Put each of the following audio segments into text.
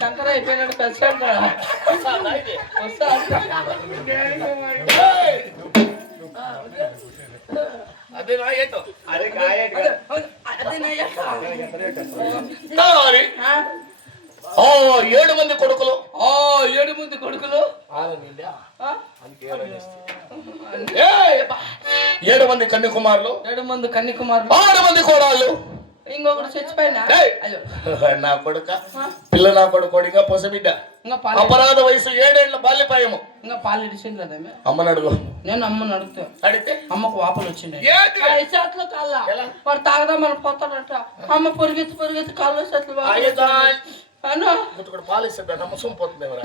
శంకర అయిపోయినాడు పెద్ద శంకర ఓ 7 మంది కొడుకులు 7 మంది కొడుకులు 7 మంది కన్యకుమారులు 7 మంది కన్యకుమారులు 6 మంది కోడళ్ళు ఇంకొకటి చచ్చిపోయినా నా కొడుక పిల్ల నా కొడుకోడిగా పొసబిడ్డ అపరాధ వయసు 7 ఏళ్ల బాల్యపాయము ఇంకా పాలు ఇడిచిండదేమే అమ్మని అడుగు నేను అమ్మని అడిగితే అమ్మకు వాపలు వచ్చిండే చేతులు కాళ్ళ వాడు తాగదాం మనం పోతాడట అమ్మ పొరిగెత్తి కాళ్ళు చేతులు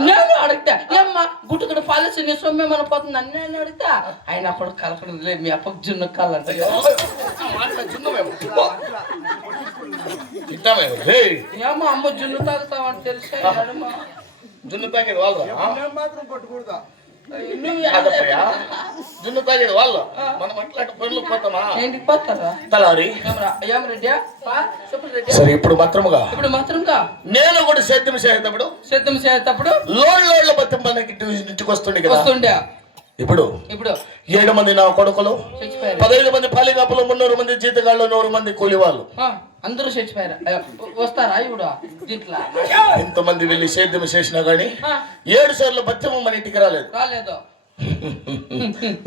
నేను అడిగితే ఏమ్మా గుట్టుకడ పాలసీ నీ సొమ్మేమని పోతుంది అని నేను అడిగితే ఆయన అప్పుడు కలపడం లేదు మీ అప్పకు జున్ను కాళ్ళంట ఏమో అమ్మ జున్ను తాగుతావని తెలిసే జున్ను తాగేది వాళ్ళు జున్ను తాగేది వాళ్ళు మనం అట్లాంటి పనులు పోతామా ఏంటికి పోతారా తలారి సరే ఇప్పుడు మాత్రముగా నేను కూడా సేద్యం చేసేటప్పుడు లోళ్ళ బతింప ఇంటికి వస్తుండే కదా ఇప్పుడు 7 మంది నా కొడుకులు 15 మంది పాలిగాపులు 300 మంది జీతగాళ్ళు 100 మంది కూలి వాళ్ళు అందరూ చచ్చిపోయారు వస్తారా ఇప్పుడు దీంట్లో ఇంతమంది వెళ్ళి సేద్యం చేసినా గానీ 7 సార్లు బతింప మన ఇంటికి రాలేదు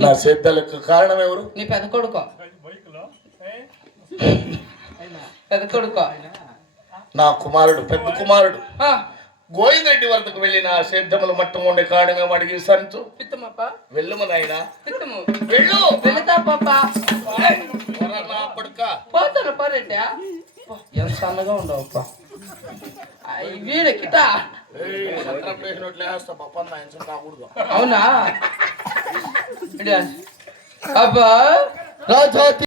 నా సేద్యాలకు కారణం ఎవరు నీ పెద్ద కొడుకు నా కుమారుడు పెద్ద కుమారుడు గోవిందరెడ్డి వద్దకు వెళ్ళిన సేద్యములు మట్టం ఉండే కారణమేమో అడిగి సంచు వెళ్ళము నాయనా వెళ్ళు పోతాను పరెడ్డా ఎంత సన్నగా ఉండవు వీడకిట అవునా అబ్బా రాజా